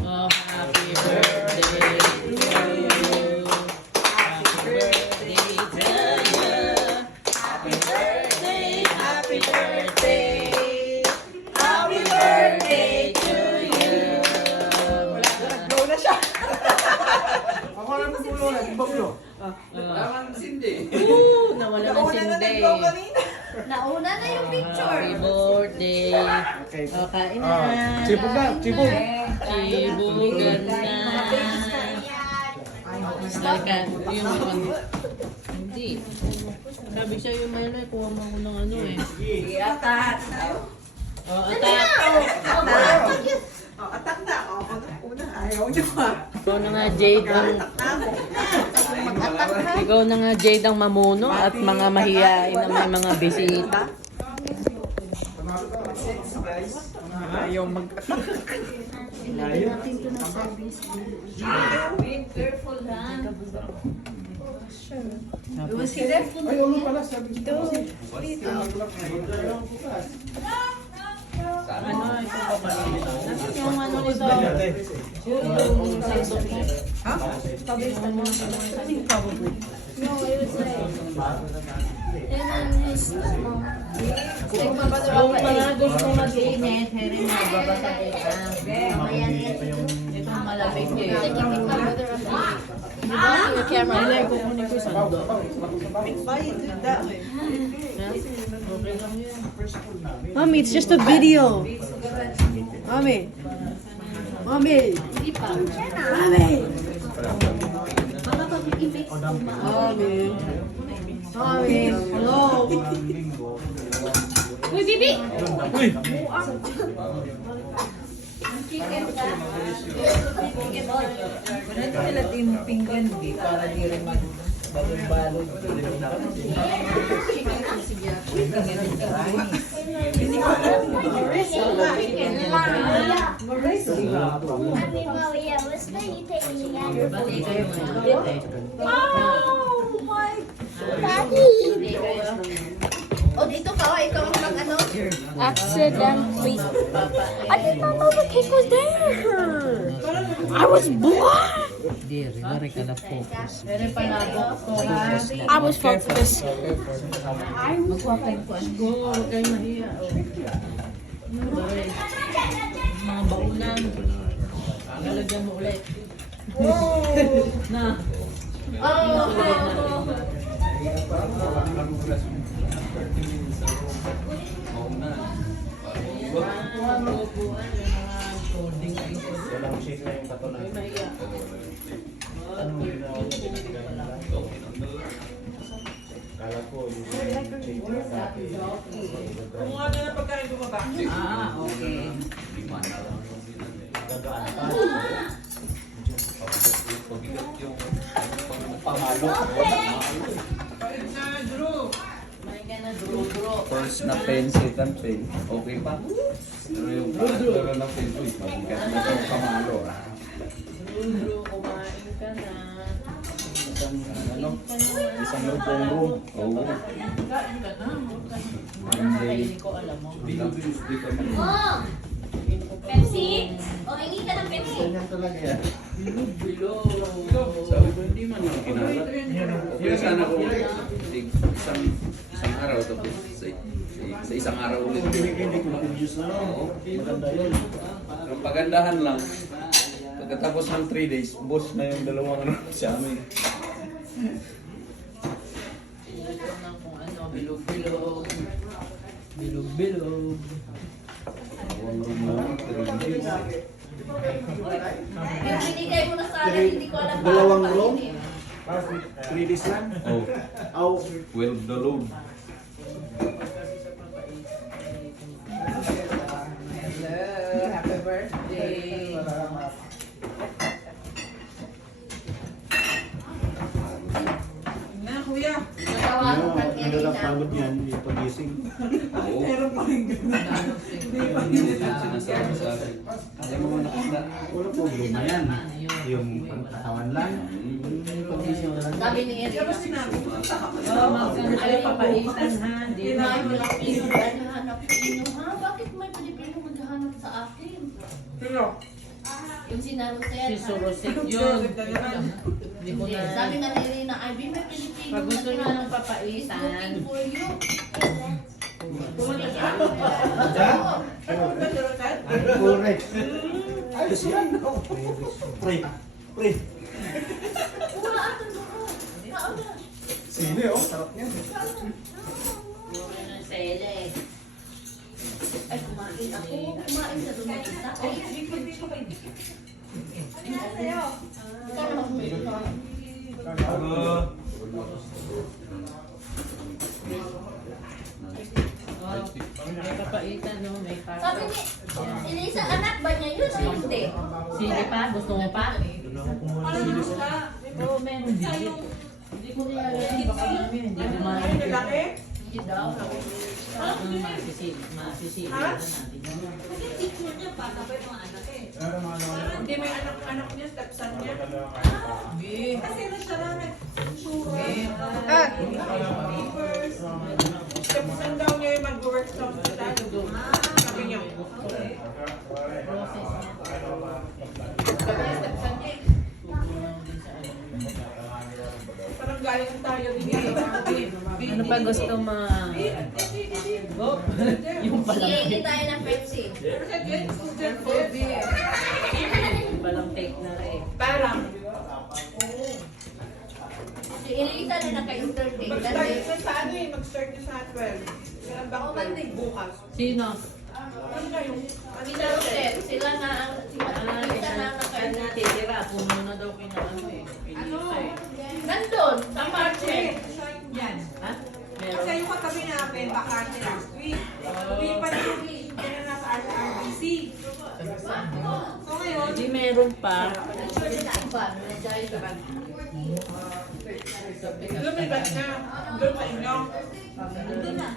Oh, happy birthday to you. Happy birthday to you. Happy birthday, happy birthday. Happy birthday to you. Go na siya. Ako lang po muna, Pablo. Laman sindi. Nawala ng Nauna na sindi. nag-go kanina. Nauna na yung picture. Happy birthday. Okay. O, kain na. Sibog na, sibog. Sibugan na. Halika, yung hindi. Sabi siya yung may kuha mo ako ng ano eh. Atak. O, atak. Atak na. Una, ayaw niyo pa. Ikaw na nga Jade ang ikaw na nga Jade ang mamuno at mga mahiyain na may mga bisita. Ayaw mag-atak. Natin to ng service. Be careful, ha? We will see that. Ay, ano pala, sabi ko. Ano ito pa pala? Nasaan yung ano nito? Yung sandok mo? Ha? No, it was like. And then his mom. Yung mga gusto mag-init, hindi magbabasa kita. Itong malapit kayo. Your camera. Hindi, kukunin ko yung sandok. Okay lang yun. Mommy, it's just a video. Mommy. Mommy. Hindi pa. Mommy. Baka pag i-mix mo Mommy. Mommy. Hello. Uy, bibi! Uy! Chicken ka. Chicken ball. Wala nila pinggan, di para di rin mag-balon-balon. Happy Maria, what's the you taking me out? Bati kayo mga Oh my Daddy! Oh, dito ka. Ikaw ang mag-ano? Accidentally. I did not know the cake was there. I was blind. Dear, wari ka na focus. I was focused. Go, huwag kayo mahiya. Mga baunan. Lalagyan mo ulit. Na. Walang shake na yung katunan. Kala ko yung shake na dati. Kumuha na ng pagkain bumaba. Okay. Gagaan pa. Pamalo. First na pen, second pen. Okay pa? Pero yung pangatlo na pen, uy, mabigat na itong kamalo. Lulu, kumain ka na. Isang lubong room. Oo. Kain ka na. Monday. Hindi ko alam mo. Tuesday ka man. Mom! Pepsi? O, hingi ka ng Pepsi. Ganyan talaga yan. Sabi ko, hindi man yung kinalat. Okay, sana kung isang araw, tapos sa isang araw ulit. Hindi ko na-produce na. Maganda yun. Ang pagandahan lang, pagkatapos ng 3 days, boss na yung dalawang ano sa amin. Ito na kung ano, bilog-bilog. Bilog-bilog. Dalawang room na, 3 days. Yung binigay mo na sa akin, hindi ko alam Dalawang paano room? palitin. 3 days lang. Oh, Aw. 12 the load. Hello, happy birthday. Na, kuya. Natawagan ka Ano lang pagod yan, yung pagising. Oo. Meron pa rin ganun. Hindi nila sinasabi sa akin. Ayaw mo nakita. Wala problema yan. Yung pangkatawan lang. Yung pagising lang. Sabi ni Eric, Tapos sinabi, punta ka magkano kayo papaitan ha? Hindi na. Ay, wala Pilipino ba nahanap Pilipino, ha? Bakit may Pilipino maghahanap sa akin? Sino? Yung si Si Naruset. Soroset yun. Hindi ko Hindi, na. sabi nga ni Rina, ay, Bime, Pilipino. Pag gusto nyo ng Is papaitan, looking for you. Correct. Ayos yan. Pre. Pre. Wala ato doon. Nauna. Sili oh. Sarap yan. Sele. Ay, kumain ako. Kumain na doon mag-isa. Ay, ikaw na mag-isa. may papaitan, no? May Sabi papa. ni, Elisa, anak ba niya yun o hindi? Sige pa? Gusto mo pa? Oo, meron din. Hindi ko nilalagay. Baka namin, hindi ko malalagay. Hindi daw. Masisig na natin. Hindi, may anak niya, stepson niya. Kasi stepson daw niya yung mag-work sa hospital. Sabi niya. Stepson niya. Parang galing tayo din. Ano pa gusto mo? Yung palang Sige, tayo ng Pepsi. yung palang take na rin. Parang. Si Elisa na naka-entertain. Mag-start Kasi, na sa ano eh, mag-start na sa 12. Kaya bang 12 bukas. Sino? Ano na yung, ano si na Roset, sila na ang, si Elisa na Saan naka-entertain. natitira? Puno na daw kinaano eh. Elisa eh. Nandun, sa market. yan. Ha? Kasi Meron. yung katabi namin, bakante last week. Lipat yung kaya nasa RRBC. So ngayon, Hindi meron pa. lumipat na doon sa inyo. Nandun na.